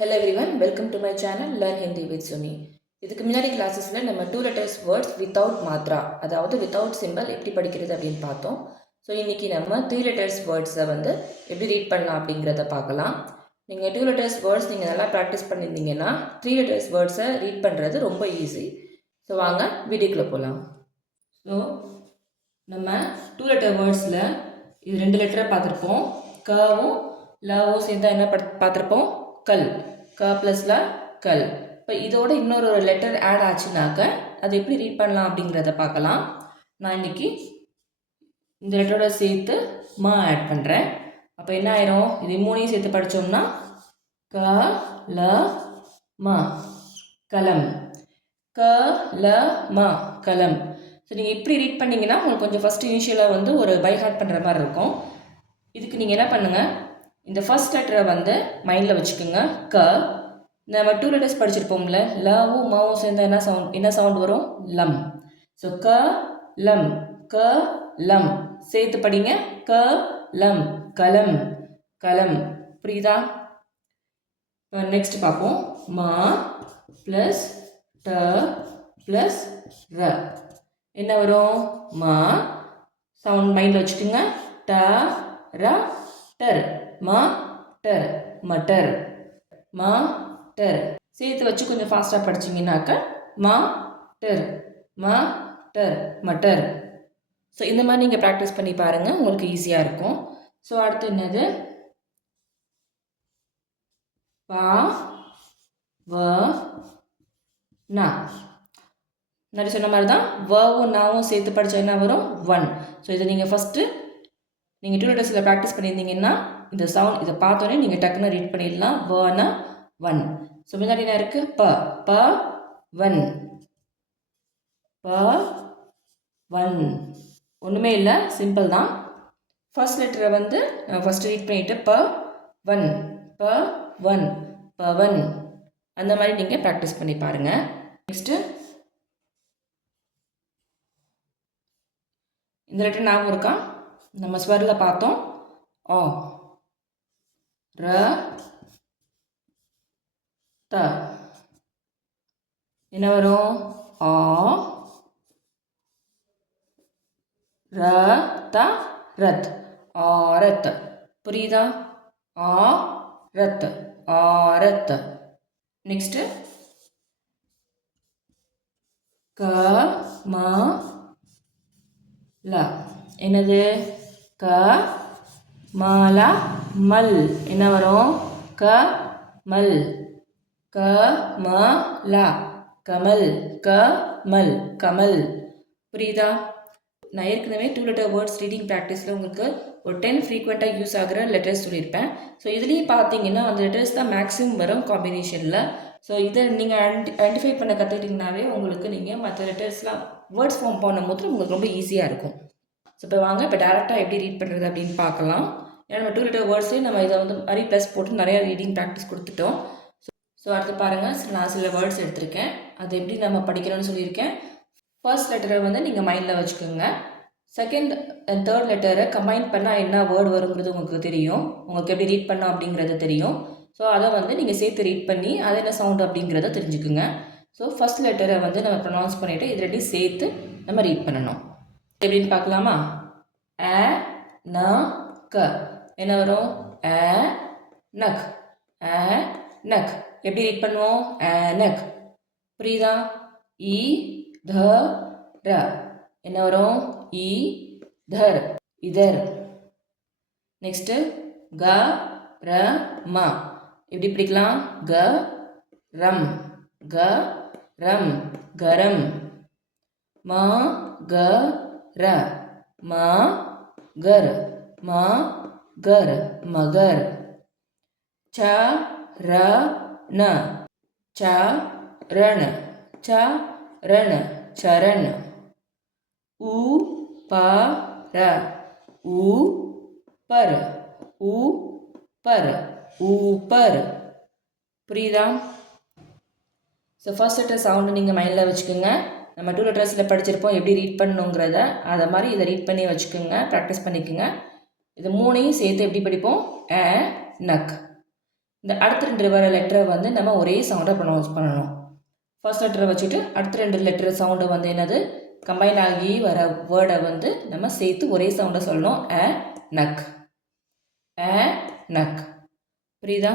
Hello everyone, welcome to my channel Learn Hindi with Sumi. இதுக்கு முன்னாடி கிளாஸஸில் நம்ம 2 letters words without மாத்ரா அதாவது without symbol எப்படி படிக்கிறது அப்படின்னு பார்த்தோம். ஸோ இன்றைக்கி நம்ம 3 letters wordsஸை எப்படி ரீட் பண்ணலாம் அப்படிங்கிறத பார்க்கலாம். நீங்கள் 2 letters words நீங்கள் நல்லா ப்ராக்டிஸ் பண்ணியிருந்தீங்கன்னா 3 letters wordsஸை ரீட் பண்ணுறது ரொம்ப ஈஸி. ஸோ வாங்க வீடியோக்குள்ளே போகலாம். ஸோ நம்ம 2 letter wordsஸில் இது 2 லெட்டரை பார்த்துருப்போம். கவும் லவும் சேர்ந்தா என்ன பார்த்துருப்போம்? கல். க ப்ளஸில் கல். இப்போ இதோட இன்னொரு லெட்டர் ஆட் ஆச்சுனாக்க அது எப்படி ரீட் பண்ணலாம் அப்படிங்கிறத பார்க்கலாம். நான் இன்றைக்கி இந்த லெட்டரோட சேர்த்து மா ஆட் பண்ணுறேன். அப்போ என்ன ஆயிரும்? இது மூணையும் சேர்த்து படித்தோம்னா க ல ம கலம். க ல ம கலம். ஸோ நீங்கள் இப்படி ரீட் பண்ணிங்கன்னா உங்களுக்கு கொஞ்சம் ஃபஸ்ட்டு இனிஷியலாக ஒரு பை ஹார்ட் பண்ணுற மாதிரி இருக்கும். இதுக்கு நீங்கள் என்ன பண்ணுங்கள், இந்த ஃபர்ஸ்ட் லெட்டரை மைண்டில் வச்சுக்கோங்க. க. நம்ம 2 letters படிச்சிருப்போம்ல, லவும் மாவும் சேர்ந்தால் என்ன சவுண்ட் வரும்? லம். ஸோ க லம். க லம் சேர்த்து படிங்க. க லம் கலம் கலம். புரியுதா? இப்போ நெக்ஸ்ட் பார்ப்போம். மா ப்ளஸ் ட ப்ளஸ் ர என்ன வரும்? மா சவுண்ட் மைண்டில் வச்சுக்கோங்க. ட ர டர். மட்டர் மட்டர் மட்டர் சேர்த்து வச்சு கொஞ்சம் ஃபாஸ்ட்டாக படிச்சிங்கனாக்க மட்டர் மட்டர் மட்டர். ஸோ இந்த மாதிரி நீங்கள் ப்ராக்டிஸ் பண்ணி பாருங்கள், உங்களுக்கு ஈஸியாக இருக்கும். ஸோ அடுத்து என்னது? பா வ நா. முன்னாடி சொன்ன மாதிரி தான் வவும் நாவும் சேர்த்து படித்தா என்ன வரும்? 1. ஸோ இதை நீங்கள் ஃபஸ்ட்டு நீங்கள் 2 letters ப்ராக்டிஸ் பண்ணியிருந்தீங்கன்னா இந்த சவுண்ட் இதை பார்த்தோன்னே நீங்கள் டக்குன்னு ரீட் பண்ணிடலாம். வனா 1. ஸோ முன்னாடி என்ன இருக்குது? ப ப 1 ப 1. ஒன்றுமே இல்லை, சிம்பிள் தான். ஃபர்ஸ்ட் லெட்டரை ஃபஸ்ட்டு ரீட் பண்ணிவிட்டு ப 1 ப 1 பவன். அந்த மாதிரி நீங்கள் ப்ராக்டிஸ் பண்ணி பாருங்கள். நெக்ஸ்ட்டு இந்த லெட்டர் ஞாபகம் இருக்கா? நம்ம ஸ்வரில் பார்த்தோம். ஆ ர த என்ன வரும்? ஆ ர த ரத். ஆரத். புரியுதா? ஆ ரத் ஆரத். நெக்ஸ்ட்டு க ம ல என்னது? க மல மல் என்ன வரும்? க மல். க ம ல கமல். க மல் கமல். புரியுதா? நான் ஏற்கனவே 2 letter words ரீடிங் ப்ராக்டிஸில் உங்களுக்கு ஒரு 10 ஃப்ரீக்வெண்ட்டாக யூஸ் ஆகிற லெட்டர்ஸ் சொல்லியிருப்பேன். ஸோ இதுலேயும் பார்த்தீங்கன்னா அந்த லெட்டர்ஸ் தான் மேக்ஸிமம் வரும் காம்பினேஷனில். ஸோ இதை நீங்கள் ஐடென்டிஃபை பண்ண கற்றுக்கிட்டிங்கனாவே உங்களுக்கு நீங்கள் மற்ற லெட்டர்ஸ்லாம் வேர்ட்ஸ் ஃபார்ம் பண்ணும்போது உங்களுக்கு ரொம்ப ஈஸியாக இருக்கும். ஸோ இப்போ வாங்க இப்போ டேரெக்டாக எப்படி ரீட் பண்ணுறது அப்படின்னு பார்க்கலாம். ஏன்னா நம்ம 2 letter வேர்ட்ஸ்லேயே நம்ம இதை மாதிரி ப்ளஸ் போட்டு நிறையா ரீடிங் ப்ராக்டிஸ் கொடுத்துட்டோம். ஸோ அடுத்து பாருங்கள், நான் சில வேர்ட்ஸ் எடுத்திருக்கேன். அது எப்படி நம்ம படிக்கணும்னு சொல்லியிருக்கேன். ஃபர்ஸ்ட் லெட்டரை நீங்கள் மைண்டில் வச்சுக்கோங்க. செகண்ட் அண்ட் தேர்ட் லெட்டரை கம்பைன் பண்ணால் என்ன வேர்டு வருங்கிறது உங்களுக்கு தெரியும். உங்களுக்கு எப்படி ரீட் பண்ணோம் அப்படிங்கிறது தெரியும். ஸோ அதை நீங்கள் சேர்த்து ரீட் பண்ணி அது என்ன சவுண்டு அப்படிங்கிறத தெரிஞ்சுக்குங்க. ஸோ ஃபர்ஸ்ட் லெட்டரை நம்ம ப்ரொனவுன்ஸ் பண்ணிவிட்டு இது ரெண்டையும் சேர்த்து நம்ம ரீட் பண்ணணும். எப்படின்னு பார்க்கலாமா? அ ந க என்ன வரும்? அ நக். அ நக் எப்படி ரீட் பண்ணுவோம்? நக். புரியுதா? இ த ர என்ன வரும்? இ தர் இதர். நெக்ஸ்ட்டு க ர ம எப்படி பிடிக்கலாம்? க ரம் க ரம் கரம். ம க ர ம கர் ம கர் மகர். ச ர ந ச ரண ச ரண சரண். உ ப ர உ பர் உ பர் ஊப்பர். புரியுதா? ஸோ ஃபர்ஸ்ட் லெட்டர் சவுண்டு நீங்கள் மைண்டில் வச்சுக்கோங்க. நம்ம 2 letters படிச்சிருப்போம் எப்படி ரீட் பண்ணணுங்கிறத. அதை மாதிரி இதை ரீட் பண்ணி வச்சுக்கோங்க, ப்ராக்டிஸ் பண்ணிக்கோங்க. இது மூணையும் சேர்த்து எப்படி படிப்போம்? நக். இந்த அடுத்த 2 வர லெட்டரை வந்து நம்ம ஒரே சவுண்டாக ப்ரொனவுன்ஸ் பண்ணணும். ஃபர்ஸ்ட் லெட்டரை வச்சுட்டு அடுத்த 2 லெட்டர் சவுண்டு வந்து என்னது கம்பைன் ஆகி வர வேர்டை வந்து நம்ம சேர்த்து ஒரே சவுண்டை சொல்லணும். நக். புரியுதா?